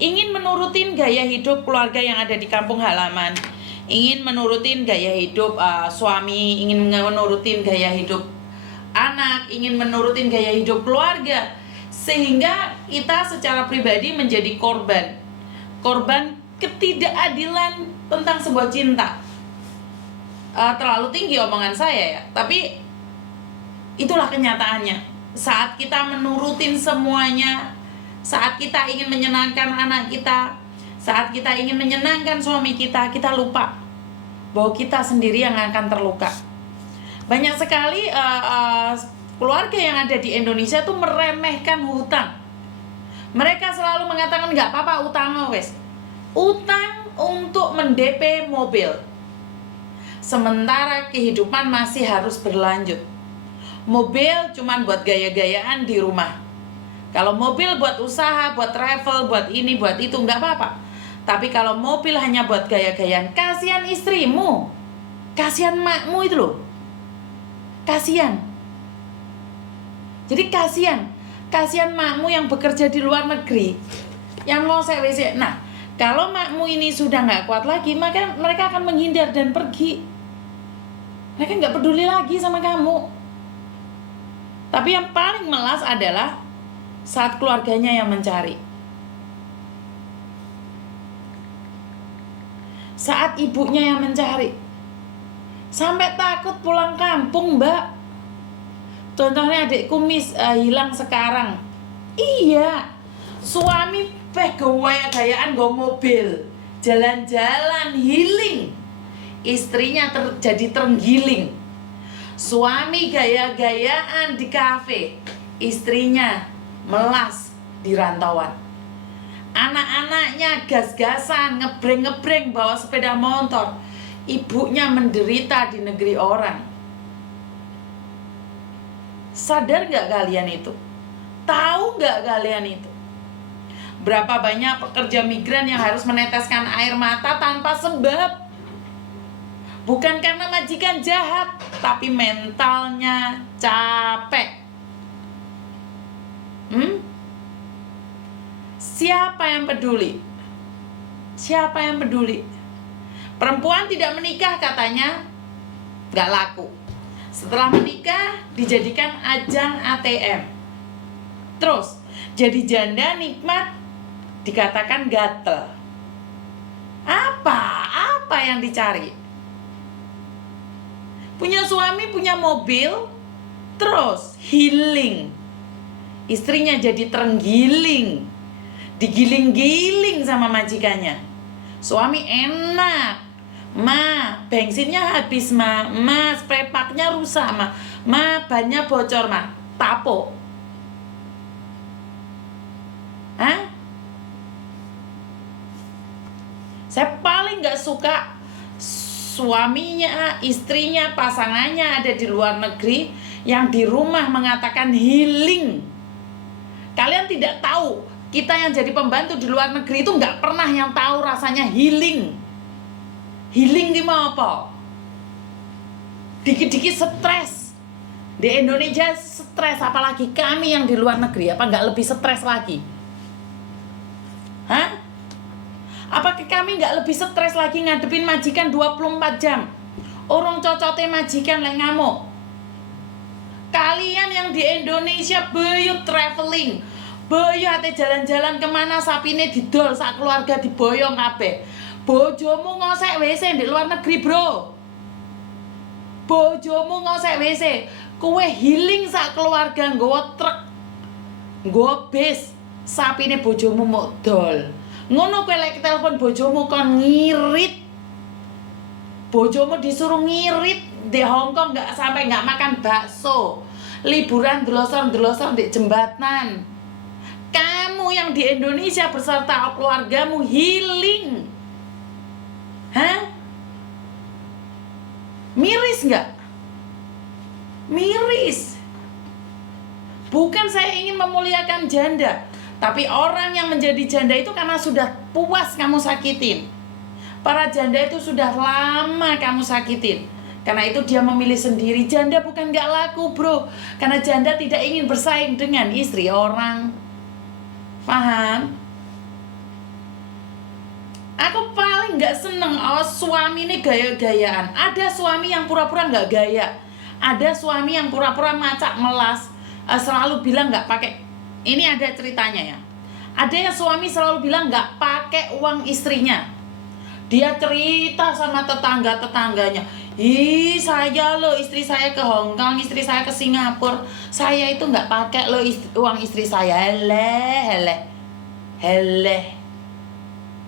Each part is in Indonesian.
ingin menurutin gaya hidup keluarga yang ada di kampung halaman, ingin menurutin gaya hidup suami, ingin menurutin gaya hidup anak, ingin menurutin gaya hidup keluarga, sehingga kita secara pribadi menjadi korban ketidakadilan tentang sebuah cinta. Terlalu tinggi omongan saya ya, tapi itulah kenyataannya. Saat kita menurutin semuanya, saat kita ingin menyenangkan anak kita, saat kita ingin menyenangkan suami kita, kita lupa bahwa kita sendiri yang akan terluka. Banyak sekali keluarga yang ada di Indonesia tuh meremehkan hutang. Mereka selalu mengatakan nggak apa-apa utang wes, utang untuk mendp mobil. Sementara kehidupan masih harus berlanjut. Mobil cuman buat gaya-gayaan di rumah. Kalau mobil buat usaha, buat travel, buat ini, buat itu nggak apa-apa. Tapi kalau mobil hanya buat gaya-gayaan, kasihan istrimu, kasihan makmu itu loh, kasihan. Jadi kasihan makmu yang bekerja di luar negeri, yang ngosek WC. Nah, kalau makmu ini sudah nggak kuat lagi, maka mereka akan menghindar dan pergi. Mereka nggak peduli lagi sama kamu. Tapi yang paling melas adalah saat keluarganya yang mencari. Saat ibunya yang mencari. Sampai takut pulang kampung, Mbak. Contohnya adikku hilang sekarang. Iya, suami gaya-gayaan go mobil, jalan-jalan, healing. Istrinya jadi terenggiling. Suami gaya-gayaan di kafe, istrinya melas di rantauan. Anak-anaknya gas-gasan, ngebreng-ngebreng bawa sepeda motor. Ibunya menderita di negeri orang. Sadar gak kalian itu? Tahu gak kalian itu? Berapa banyak pekerja migran yang harus meneteskan air mata tanpa sebab? Bukan karena majikan jahat, tapi mentalnya capek. Siapa yang peduli? Siapa yang peduli? Perempuan tidak menikah katanya gak laku. Setelah menikah dijadikan ajang ATM. Terus jadi janda nikmat dikatakan gatel. Apa yang dicari? Punya suami, punya mobil, terus healing. Istrinya jadi terenggiling, digiling-giling sama majikannya. Suami enak, ma bensinnya habis, ma spray parknya rusak, ma bannya bocor, ma tapo. Saya paling gak suka suaminya, istrinya, pasangannya ada di luar negeri, yang di rumah mengatakan healing. Kalian tidak tahu, kita yang jadi pembantu di luar negeri itu nggak pernah yang tahu rasanya healing. Healing di mana apa? Dikit-dikit stres. Di Indonesia stres, apalagi kami yang di luar negeri, apa nggak lebih stres lagi? Apakah kami nggak lebih stres lagi ngadepin majikan 24 jam? Orang cocote majikan lagi ngamuk. Kalian yang di Indonesia boyo traveling, boyo ate jalan-jalan kemana sapine didol sak keluarga diboyong kabeh. Bojomu ngosek WC di luar negeri, bro. Bojomu ngosek WC, kowe healing sak keluarga nggawa truk, nggawa bis, sapine bojomu mau dol. Ngono kowe lek telepon bojomu kon ngirit. Bojomu disuruh ngirit di Hongkong sampai nggak makan bakso. Liburan delosor-delosor di jembatan. Kamu yang di Indonesia beserta keluargamu healing. Miris nggak? Miris. Bukan saya ingin memuliakan janda, tapi orang yang menjadi janda itu karena sudah puas kamu sakitin. Para janda itu sudah lama kamu sakitin. Karena itu dia memilih sendiri. Janda bukan gak laku, bro. Karena janda tidak ingin bersaing dengan istri orang. Paham? Aku paling nggak seneng suami ini gaya-gayaan. Ada suami yang pura-pura nggak gaya. Ada suami yang pura-pura macak melas, selalu bilang nggak pakai. Ini ada ceritanya ya. Ada yang suami selalu bilang nggak pakai uang istrinya. Dia cerita sama tetangga-tetangganya. Ih, saya loh, istri saya ke Hong Kong, istri saya ke Singapura. Saya itu nggak pakai loh uang istri saya. Heleh.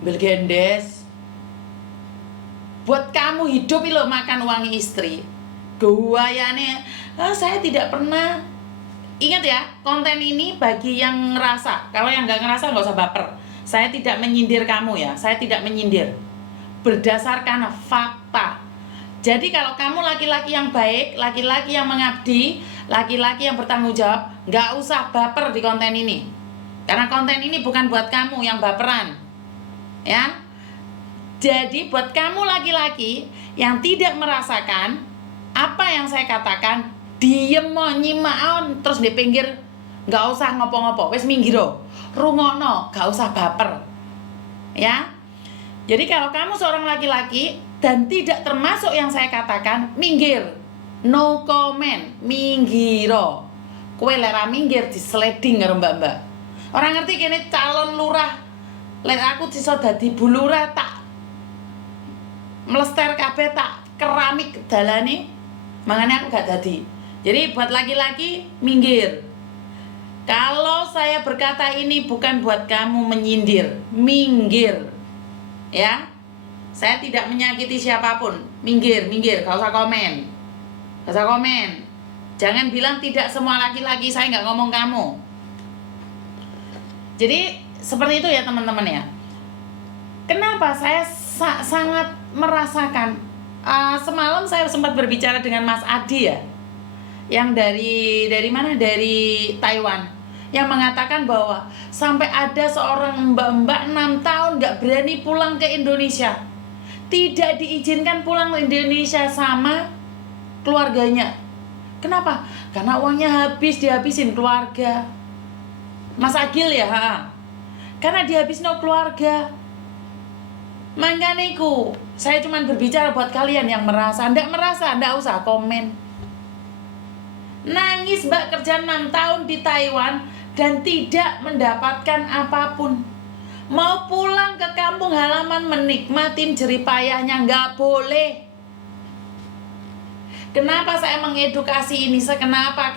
Belgendes. Buat kamu hidup lo makan uang istri. Guayane, saya tidak pernah. Ingat ya, konten ini bagi yang ngerasa. Kalau yang nggak ngerasa nggak usah baper. Saya tidak menyindir kamu ya. Saya tidak menyindir. Berdasarkan fakta. Jadi kalau kamu laki-laki yang baik, laki-laki yang mengabdi, laki-laki yang bertanggung jawab, nggak usah baper di konten ini. Karena konten ini bukan buat kamu yang baperan. Ya. Jadi buat kamu laki-laki yang tidak merasakan apa yang saya katakan, diem nyimaon terus di pinggir, nggak usah ngopo-ngopo, wes minggir rungono, nggak usah baper. Ya. Jadi kalau kamu seorang laki-laki dan tidak termasuk yang saya katakan, minggir. No comment, minggiro. Kue lera minggir di sliding karo mbak-mbak. Orang ngerti kene calon lurah. Lek aku iso dadi bu lurah tak mlester kabeh tak keramik dalane. Makanya aku gak dadi. Jadi buat laki-laki minggir. Kalau saya berkata ini bukan buat kamu menyindir, minggir. Ya. Saya tidak menyakiti siapapun. Minggir, gak usah komen. Gak usah komen. Jangan bilang tidak semua laki-laki, saya gak ngomong kamu. Jadi seperti itu ya teman-teman ya. Kenapa saya sangat merasakan. Semalam saya sempat berbicara dengan Mas Adi ya. Yang dari mana? Dari Taiwan. Yang mengatakan bahwa sampai ada seorang mbak-mbak 6 tahun gak berani pulang ke Indonesia. Tidak diizinkan pulang ke Indonesia sama keluarganya. Kenapa? Karena uangnya habis, dihabisin keluarga. Mas Agil ya, karena dihabisin keluarga. Makaniku, saya cuma berbicara buat kalian yang merasa. Ndak usah komen. Nangis mbak kerja 6 tahun di Taiwan dan tidak mendapatkan apapun. Mau pulang ke kampung halaman menikmatin jeripayahnya nggak boleh. Kenapa saya mengedukasi ini? Kenapa?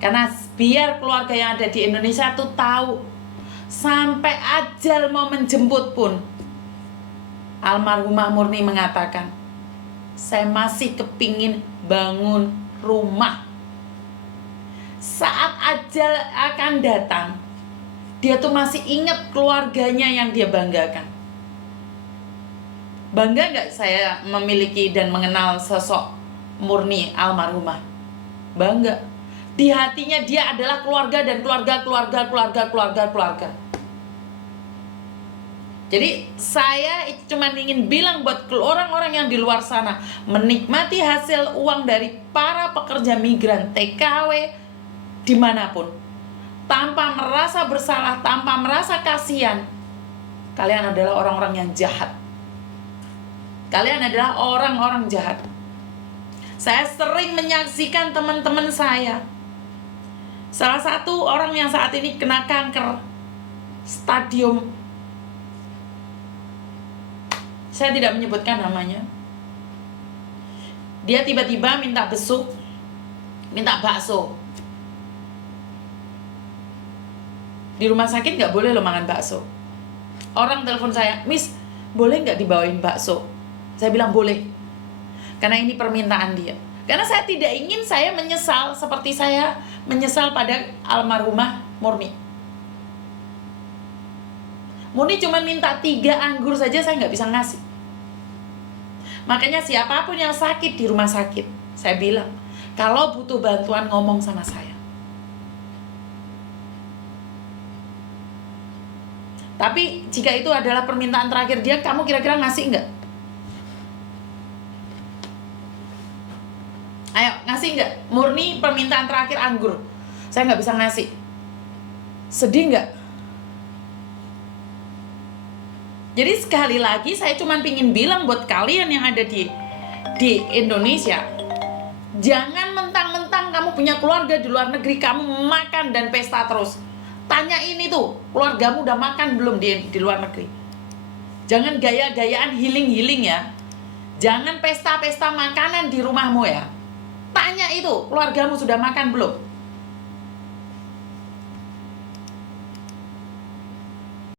Karena biar keluarga yang ada di Indonesia tuh tahu, sampai ajal mau menjemput pun, almarhumah Murni mengatakan, saya masih kepingin bangun rumah. Saat ajal akan datang, dia tuh masih ingat keluarganya yang dia banggakan. Bangga nggak saya memiliki dan mengenal sosok Murni almarhumah? Bangga. Di hatinya dia adalah keluarga dan keluarga. Jadi saya cuma ingin bilang buat orang-orang yang di luar sana, menikmati hasil uang dari para pekerja migran TKW dimanapun, tanpa merasa bersalah, tanpa merasa kasihan. Kalian adalah orang-orang yang jahat. Kalian adalah orang-orang jahat. Saya sering menyaksikan teman-teman saya. Salah satu orang yang saat ini kena kanker stadium, saya tidak menyebutkan namanya. Dia tiba-tiba minta besuk, minta bakso. Di rumah sakit gak boleh lo makan bakso. Orang telepon saya, Miss, boleh gak dibawain bakso? Saya bilang boleh, karena ini permintaan dia. Karena saya tidak ingin saya menyesal seperti saya menyesal pada almarhumah Murni. Murni cuma minta 3 anggur saja saya nggak bisa ngasih. Makanya siapapun yang sakit di rumah sakit, saya bilang, kalau butuh bantuan ngomong sama saya. Tapi jika itu adalah permintaan terakhir dia, kamu kira-kira ngasih nggak? Ayo, ngasih nggak? Murni permintaan terakhir anggur, saya nggak bisa ngasih. Sedih nggak? Jadi sekali lagi saya cuma pingin bilang buat kalian yang ada di Indonesia, jangan mentang-mentang kamu punya keluarga di luar negeri kamu makan dan pesta terus. Tanyain itu, keluargamu udah makan belum di luar negeri? Jangan gaya-gayaan healing ya. Jangan pesta-pesta makanan di rumahmu ya. Tanya itu, keluargamu sudah makan belum?